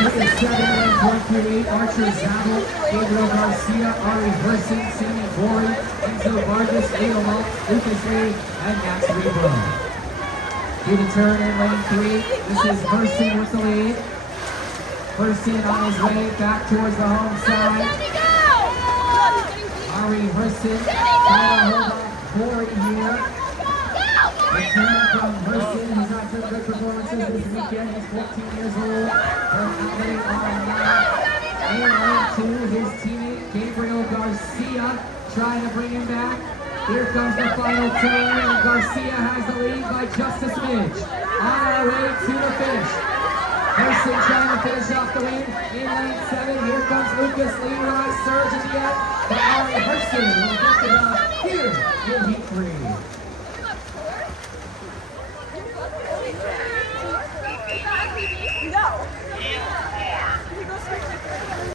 1-8, Archer Zabel, Gabriel Garcia, Ari Herson, Sammy Gori, Enzo Vargas, Leo Monk, Lucas Lee, and Max Rebro. Do the turn in lane 3. This is Herson with the lead. Herson on his way back towards the home side. Ari Herson trying to hold off Gori here. Return from Herson, he's had some good performances this weekend. He's 14 years old. From Albany on in lane 2, his teammate Gabriel Garcia trying to bring him back. Here comes the final turn, and Garcia has the lead by just a smidge. On our way to the finish. Herson trying to finish off the win in lane 7. Here comes Lucas Leroy, surge at the end. But Ari Herson will get it off here in heat 3.